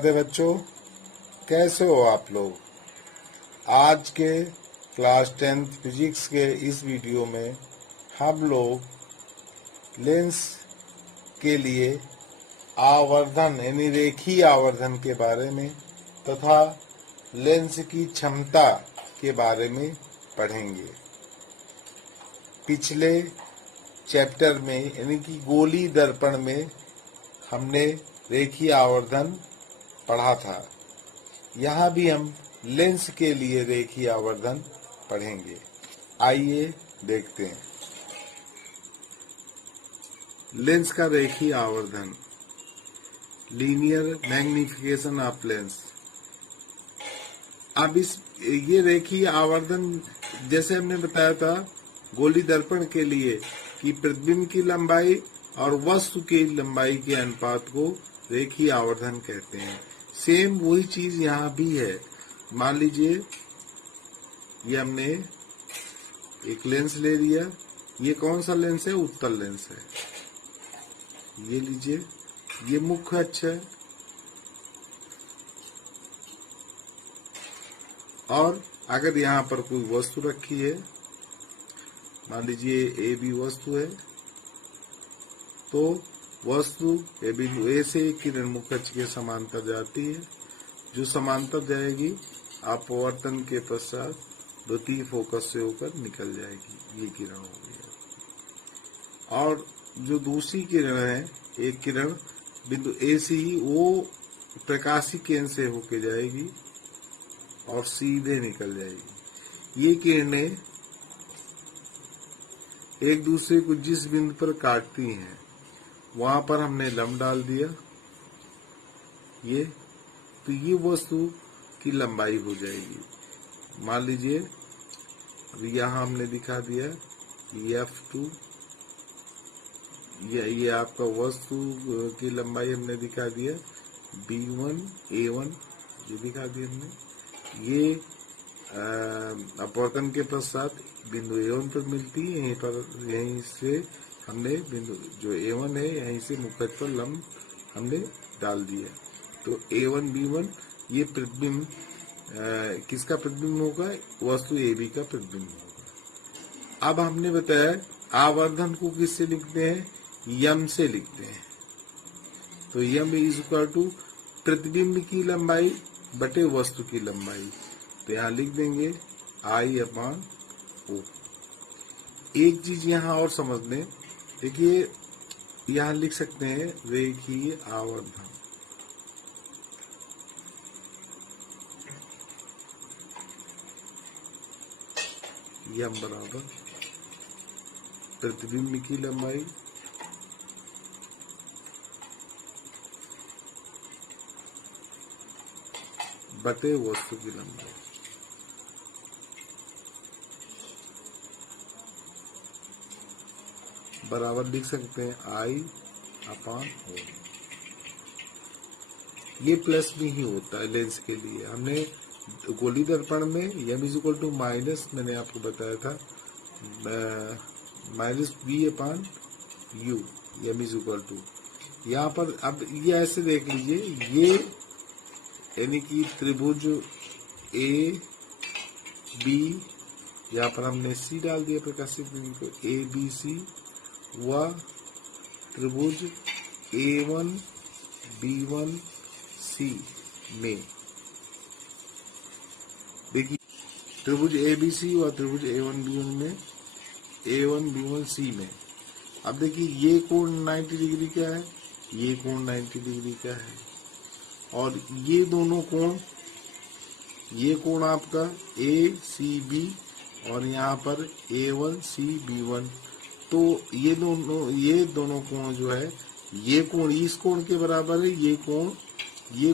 स्वागत है बच्चों। कैसे हो आप लोग? आज के क्लास 10th फिजिक्स के इस वीडियो में हम लोग लेंस के लिए आवर्धन यानी रेखीय आवर्धन के बारे में तथा लेंस की क्षमता के बारे में पढ़ेंगे। पिछले चैप्टर में यानी कि गोली दर्पण में हमने रेखीय आवर्धन पढ़ा था। यहाँ भी हम लेंस के लिए रेखीय आवर्धन पढ़ेंगे। आइए देखते हैं। लेंस का रेखीय आवर्धन, लीनियर मैग्निफिकेशन ऑफ लेंस। अब ये रेखीय आवर्धन जैसे हमने बताया था गोली दर्पण के लिए कि प्रतिबिंब की लंबाई और वस्तु की लंबाई के अनुपात को रेखीय आवर्धन कहते हैं। सेम वही चीज यहाँ भी है। मान लीजिए ये हमने एक लेंस ले लिया। ये कौन सा लेंस है? उत्तल लेंस है। ये लीजिए, ये मुख्य अक्ष है और अगर यहाँ पर कोई वस्तु रखी है, मान लीजिए ए बी वस्तु है, तो वस्तु ए बिंदु ए से एक किरण मुख्य अक्ष के समांतर जाती है। जो समांतर जाएगी अपवर्तन के पश्चात द्वितीय फोकस से होकर निकल जाएगी। ये किरण हो गई। और जो दूसरी किरण है, एक किरण बिंदु ए से ही वो प्रकाशी केंद्र से होके जाएगी और सीधे निकल जाएगी। ये किरणें एक दूसरे को जिस बिंदु पर काटती हैं वहां पर हमने लंब डाल दिया, ये तो ये वस्तु की लंबाई हो जाएगी। मान लीजिए अब यहाँ हमने दिखा दिया F2, ये आपका वस्तु की लंबाई हमने दिखा दिया B1 A1, ये दिखा दिया हमने। ये अपवर्तन के पश्चात बिंदु A1 पर मिलती है। यहीं से हमने बिंदु जो A1 है यहीं से मुख्य अक्ष पर लंब हमने डाल दिया। तो A1 B1 ये प्रतिबिंब किसका प्रतिबिंब होगा? वस्तु AB का प्रतिबिंब होगा। अब हमने बताया आवर्धन को किससे लिखते हैं? यम से लिखते हैं। तो यम इज इक्वल टू प्रतिबिंब की लंबाई बटे वस्तु की लंबाई। तो यहाँ लिख देंगे I/O। एक चीज यहाँ और समझ लें, देखिए यहाँ लिख सकते हैं रेखीय आवर्धन। यम बराबर प्रतिबिंब की लंबाई बटे वस्तु की लंबाई। बराबर लिख सकते हैं I/O। ये प्लस भी ही होता है लेंस के लिए। हमने गोली दर्पण में यम इज इक्वल टू माइनस, मैंने आपको बताया था -B/U, Yama is equal to. यहाँ पर अब ये ऐसे देख लीजिए, ये यानी कि त्रिभुज A B, यहाँ पर हमने C डाल दिया प्रकाशित बिंदु को ABC, व त्रिभुज A1 B1 C में देखिए त्रिभुज ABC व त्रिभुज A1 B1 में A1 B1 C में। अब देखिए ये कोण 90 डिग्री का है, ये कोण 90 डिग्री का है और ये दोनों कोण, ये कोण आपका ACB और यहाँ पर A1CB1। तो ये दोनों कोण जो है, ये कोण इस कोण के बराबर है, ये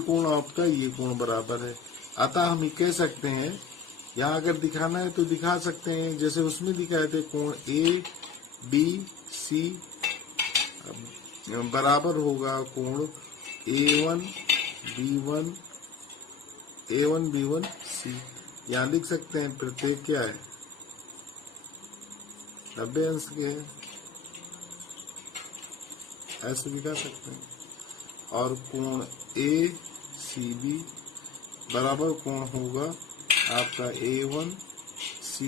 कोण आपका ये कोण बराबर है। अतः हम ये कह सकते हैं, यहाँ अगर दिखाना है तो दिखा सकते हैं जैसे उसमें दिखाए थे, कोण ABC बराबर होगा कोण A1 B1 C। यहाँ लिख सकते हैं प्रत्येक क्या है? 90 अंश के है, ऐसे दिखा सकते हैं। और कोण AC ACB बराबर कोण होगा आपका A1C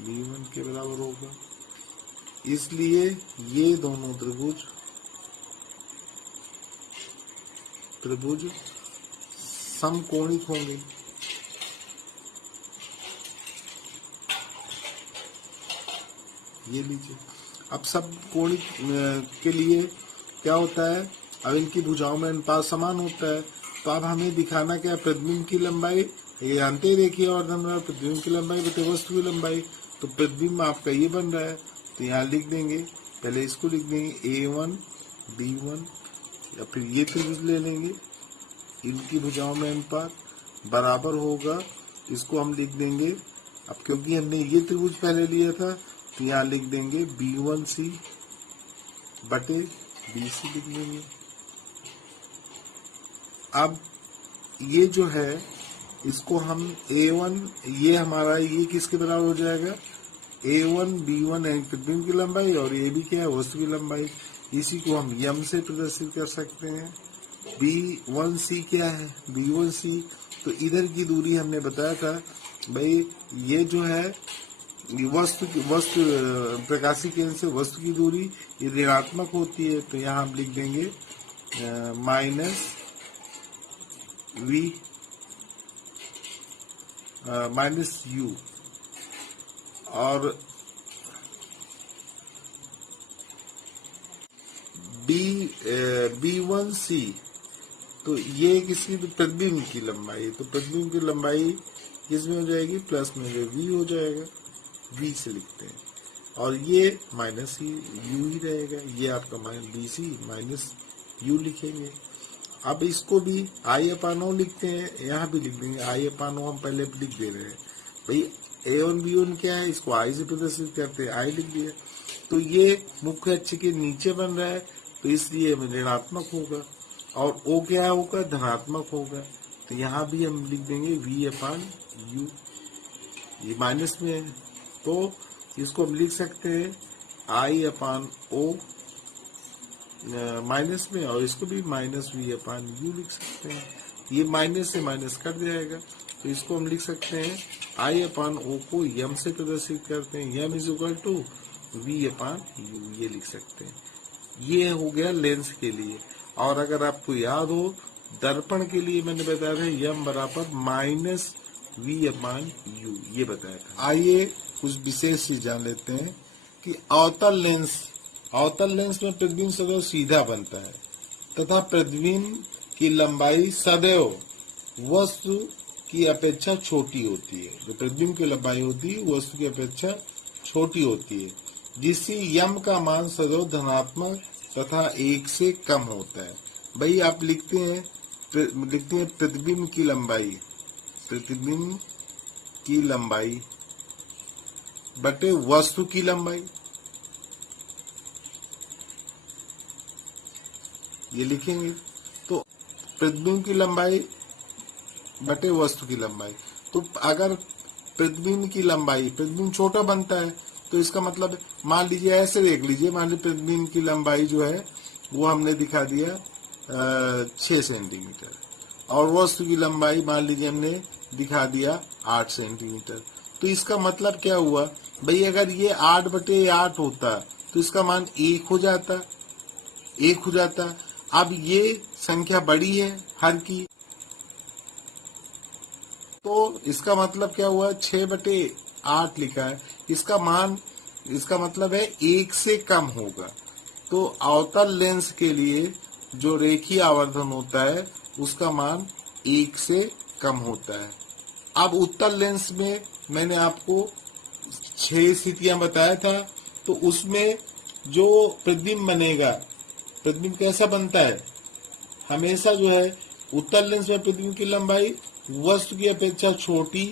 B1 के बराबर होगा। इसलिए ये दोनों त्रिभुज समकोणिक होंगे। ये लीजिए, अब सब कोणिक के लिए क्या होता है, अब इनकी भुजाओं में अनुपात समान होता है। तो अब हमें दिखाना क्या, प्रतिबिंब की लंबाई, ये जानते ही देखिए और प्रतिबिंब की लंबाई बटे वस्तु की लंबाई। तो प्रतिबिंब आपका ये बन रहा है, तो यहाँ लिख देंगे, पहले इसको लिख देंगे A1 B1, या फिर ये त्रिभुज ले लेंगे, इनकी भुजाओं में अनुपात बराबर होगा, इसको हम लिख देंगे। अब क्योंकि हमने ये त्रिभुज पहले लिया था, तो यहाँ लिख देंगे B1C बटे BC लिख देंगे। अब ये जो है, इसको हम A1, ये हमारा ये किसके बराबर हो जाएगा, A1 B1 है प्रतिबिंब की लंबाई, और AB क्या है, वस्तु की लंबाई। इसी को हम यम से प्रदर्शित कर सकते हैं। B1C क्या है, B1C, तो इधर की दूरी हमने बताया था भाई, ये जो है वस्तु प्रकाशीय केंद्र से वस्तु की दूरी ये ऋणात्मक होती है। तो यहाँ हम लिख देंगे माइनस U, और B1C, तो ये किसी प्रतिबिंब की लंबाई, तो प्रतिबिंब की लंबाई किसमें हो जाएगी, प्लस में V हो जाएगा, V से लिखते हैं, और ये माइनस U ही रहेगा, ये आपका BC माइनस U लिखेंगे। अब इसको भी I/O लिखते हैं, यहाँ भी लिख देंगे I/O, हम पहले लिख दे रहे हैं भाई। A1 B1 क्या है, इसको I से प्रदर्शित करते हैं, I लिख दिया। तो ये मुख्य अक्ष के नीचे बन रहा है, तो इसलिए ऋणात्मक होगा, और O क्या होगा, धनात्मक होगा। तो यहाँ भी हम लिख देंगे V/U, ये माइनस में है, तो इसको हम लिख सकते हैं I/O माइनस में, और इसको भी माइनस V/U लिख सकते हैं। ये माइनस से माइनस कट जाएगा, तो इसको हम लिख सकते हैं I/O को यम से प्रदर्शित करते हैं, यम इज इक्वल टू V/U, ये लिख सकते हैं। ये हो गया लेंस के लिए। और अगर आपको याद हो, दर्पण के लिए मैंने बताया था यम बराबर माइनस V/U, ये बताया था। आइए कुछ विशेष चीज जान लेते हैं कि अवतल लेंस में प्रतिबिंब सदैव सीधा बनता है, तथा प्रतिबिंब की लंबाई सदैव वस्तु की अपेक्षा छोटी होती है। जो प्रतिबिंब की लंबाई होती है वस्तु की अपेक्षा छोटी होती है, जिससे यम का मान सदैव धनात्मक तथा 1 से कम होता है। भाई आप लिखते हैं प्रतिबिंब की लंबाई बटे वस्तु की लंबाई, ये लिखेंगे। तो प्रतिबिंब की लंबाई बटे वस्तु की लंबाई, तो अगर प्रतिबिंब छोटा बनता है, तो इसका मतलब मान लीजिए ऐसे देख लीजिए, मान लीजिए प्रतिबिंब की लंबाई जो है वो हमने दिखा दिया 6 सेंटीमीटर, और वस्तु की लंबाई मान लीजिए हमने दिखा दिया 8 सेंटीमीटर। तो इसका मतलब क्या हुआ भाई, अगर ये 8/8 होता तो इसका मान 1 हो जाता। अब ये संख्या बड़ी है हर की, तो इसका मतलब क्या हुआ, 6/8 लिखा है, इसका मतलब है 1 से कम होगा। तो अवतल लेंस के लिए जो रेखीय आवर्धन होता है उसका मान 1 से कम होता है। अब उत्तल लेंस में मैंने आपको 6 स्थितियां बताया था, तो उसमें जो प्रतिबिंब बनेगा, प्रतिबिंब कैसा बनता है, हमेशा जो है उत्तल लेंस में प्रतिबिंब की लंबाई वस्तु की अपेक्षा छोटी,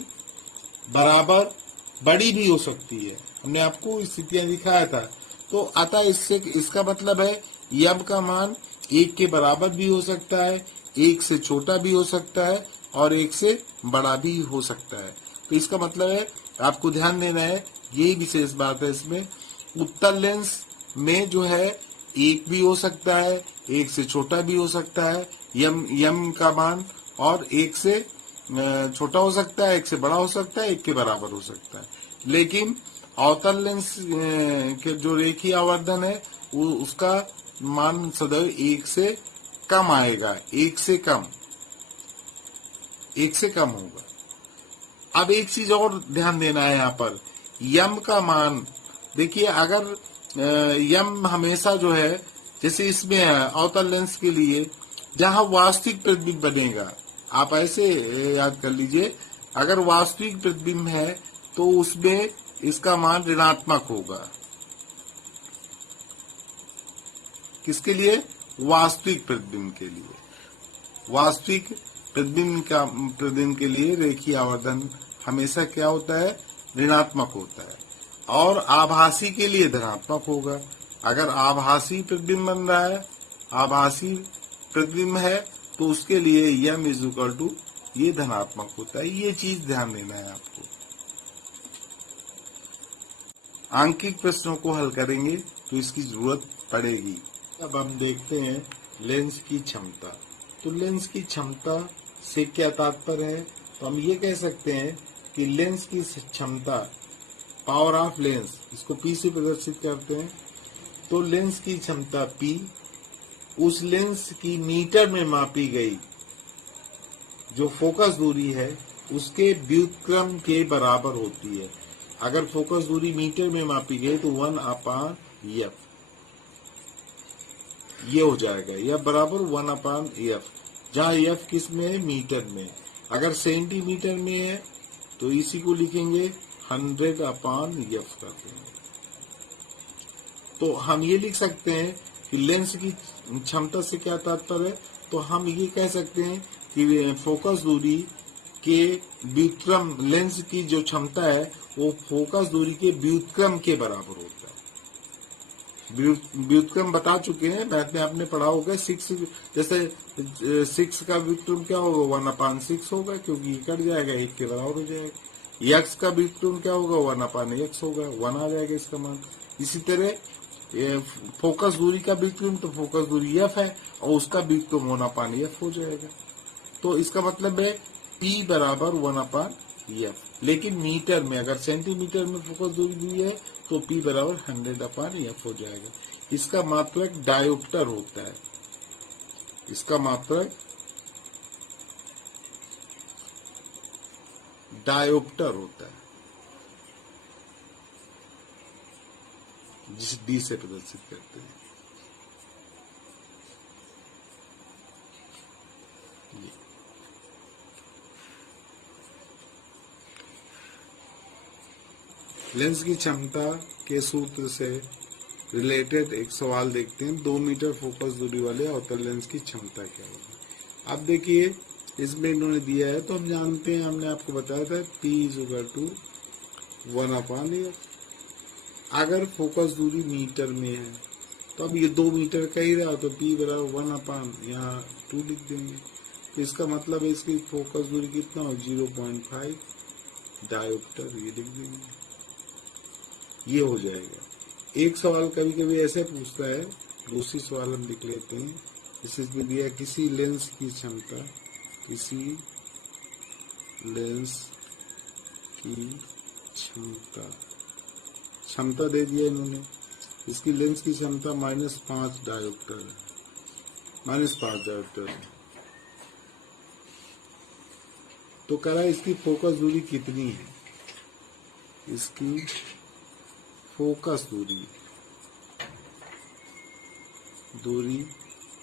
बराबर, बड़ी भी हो सकती है। हमने आपको स्थितियां दिखाया था। तो अतः इसका मतलब है यम का मान 1 के बराबर भी हो सकता है, 1 से छोटा भी हो सकता है, और 1 से बड़ा भी हो सकता है। तो इसका मतलब है आपको ध्यान देना है, यही विशेष बात है इसमें। उत्तल लेंस में जो है 1 भी हो सकता है, 1 से छोटा भी हो सकता है, यम का मान और एक से छोटा हो सकता है, एक से बड़ा हो सकता है, एक के बराबर हो सकता है। लेकिन अवतल लेंस के जो रेखीय आवर्धन है उसका मान सदैव एक से कम आएगा, एक से कम होगा। अब एक चीज और ध्यान देना है यहाँ पर, यम का मान देखिए, अगर यम हमेशा जो है, जैसे इसमें है अवतल लेंस के लिए जहां वास्तविक प्रतिबिंब बनेगा, आप ऐसे याद कर लीजिए, अगर वास्तविक प्रतिबिंब है तो उसमें इसका मान ऋणात्मक होगा। किसके लिए? वास्तविक प्रतिबिंब के लिए। वास्तविक प्रतिबिंब के लिए रेखीय आवर्धन हमेशा क्या होता है? ऋणात्मक होता है। और आभासी के लिए धनात्मक होगा। अगर आभासी प्रतिबिंब बन रहा है, आभासी प्रतिबिंब है, तो उसके लिए यम इज इक्वल टू ये धनात्मक होता है। ये चीज ध्यान देना है आपको। आंकिक प्रश्नों को हल करेंगे तो इसकी जरूरत पड़ेगी। अब हम देखते हैं लेंस की क्षमता। तो लेंस की क्षमता से क्या तात्पर्य है? तो हम ये कह सकते हैं कि लेंस की क्षमता, पावर ऑफ लेंस, इसको पी से प्रदर्शित करते हैं। तो लेंस की क्षमता पी उस लेंस की मीटर में मापी गई जो फोकस दूरी है उसके व्युत्क्रम के बराबर होती है। अगर फोकस दूरी मीटर में मापी गई तो 1/f ये हो जाएगा, f बराबर 1/f, जहाँ f किस में है? मीटर में। अगर सेंटीमीटर में है तो इसी को लिखेंगे 100/f कर देंगे। तो हम ये लिख सकते हैं कि लेंस की क्षमता से क्या तात्पर्य है? तो हम ये कह सकते हैं कि फोकस दूरी के व्युत्क्रम, लेंस की जो क्षमता है वो फोकस दूरी के व्युत्क्रम के बराबर होता है। व्युत्क्रम बता चुके हैं, मैथ में आपने पढ़ा होगा। 6 जैसे 6 का व्युत्क्रम क्या होगा? 1/6 होगा, क्योंकि ये कट जाएगा, 1 के बराबर हो जाएगा। x का व्युत्क्रम क्या होगा? 1/x होगा, 1 आ जाएगा इसका मान। इसी तरह फोकस दूरी का व्युत्क्रम, तो फोकस दूरी f है और उसका व्युत्क्रम 1/f हो जाएगा। तो इसका मतलब है p बराबर 1/f। लेकिन मीटर में, अगर सेंटीमीटर में फोकस दूरी दी है तो p बराबर 100/f हो जाएगा। इसका मात्रक डायोप्टर होता है। इसका मात्रक डायोप्टर होता है, जिसे d से प्रदर्शित करते हैं। लेंस की क्षमता के सूत्र से रिलेटेड एक सवाल देखते हैं। 2 मीटर फोकस दूरी वाले अवतल लेंस की क्षमता क्या होगी? अब देखिए, इसमें इन्होंने दिया है तो हम जानते हैं, हमने आपको बताया था P = 1/f। अगर फोकस दूरी मीटर में है तो अब ये 2 मीटर का ही रहा, तो P बराबर 1/, यहाँ 2 लिख देंगे। तो इसका मतलब है इसकी फोकस दूरी कितना हो? 0.5 डायोप्टर, ये लिख देंगे, ये हो जाएगा। एक सवाल कभी कभी ऐसे पूछता है, दूसरी सवाल हम लिख लेते हैं। इसमें दिया किसी लेंस की क्षमता, किसी लेंस की क्षमता दे दिया इन्होंने। इसकी लेंस की क्षमता -5 डायोप्टर है, -5 डायोप्टर है। तो कह रहा है इसकी फोकस दूरी कितनी है? इसकी फोकस दूरी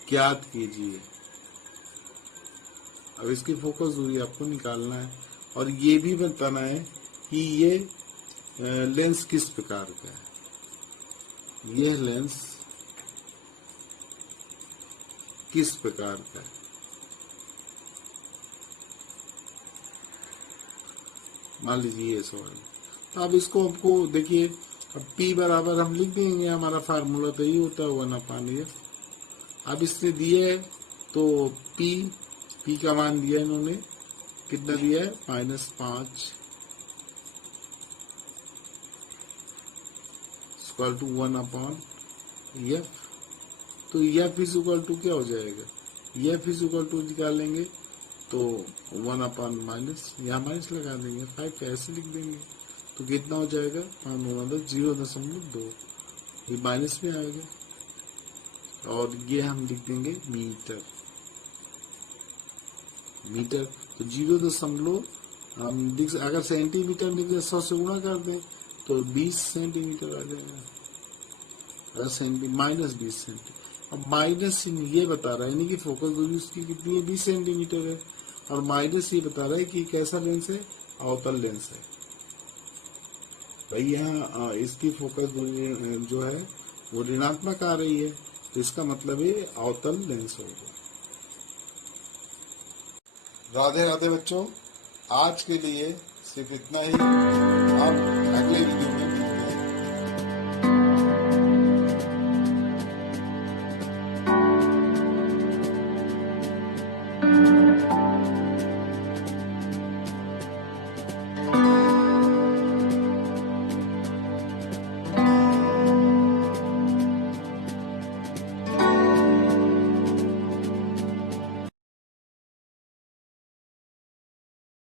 ज्ञात कीजिए। अब इसकी फोकस दूरी आपको निकालना है और ये भी बताना है कि ये लेंस किस प्रकार का है। यह लेंस किस प्रकार का है? मान लीजिए ये सवाल। तो अब इसको आपको देखिए, अब P बराबर हम लिख देंगे, हमारा फार्मूला तो यही होता है 1/f। अब इसने दिए है तो P का मान दिया इन्होंने, कितना दिया है? -5 = 1/f। तो f = क्या हो जाएगा? f = निकालेंगे तो तो 1/-, यहाँ माइनस लगा देंगे, 5 पे ऐसे लिख देंगे, तो कितना हो जाएगा 0.2, ये माइनस में आएगा, और ये हम लिख देंगे मीटर। तो 0. हम अगर सेंटीमीटर लिख दे 100 से गुणा कर दें तो 20 सेंटीमीटर आ जाएगा, -20 सेंटीमीटर। अब माइनस ये बता रहा है, यानी कि फोकस दूरी उसकी कितनी है, 20 सेंटीमीटर है, और माइनस ये बता रहा है कि कैसा लेंस है, अवतल लेंस है। भाई यहाँ इसकी फोकस दूरी जो है वो ऋणात्मक आ रही है, तो इसका मतलब ये अवतल लेंस होगा। राधे राधे बच्चों, आज के लिए सिर्फ इतना ही। आप अगले